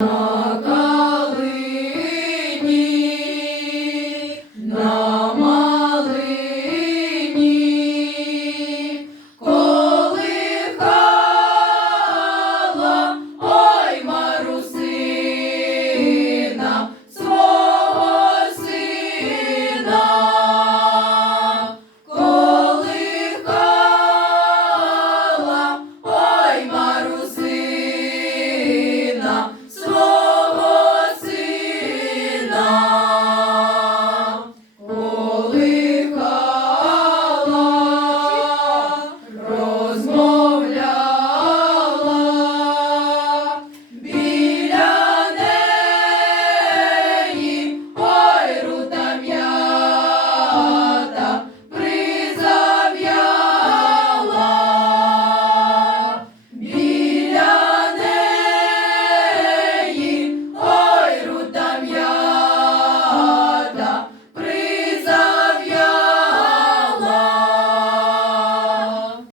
너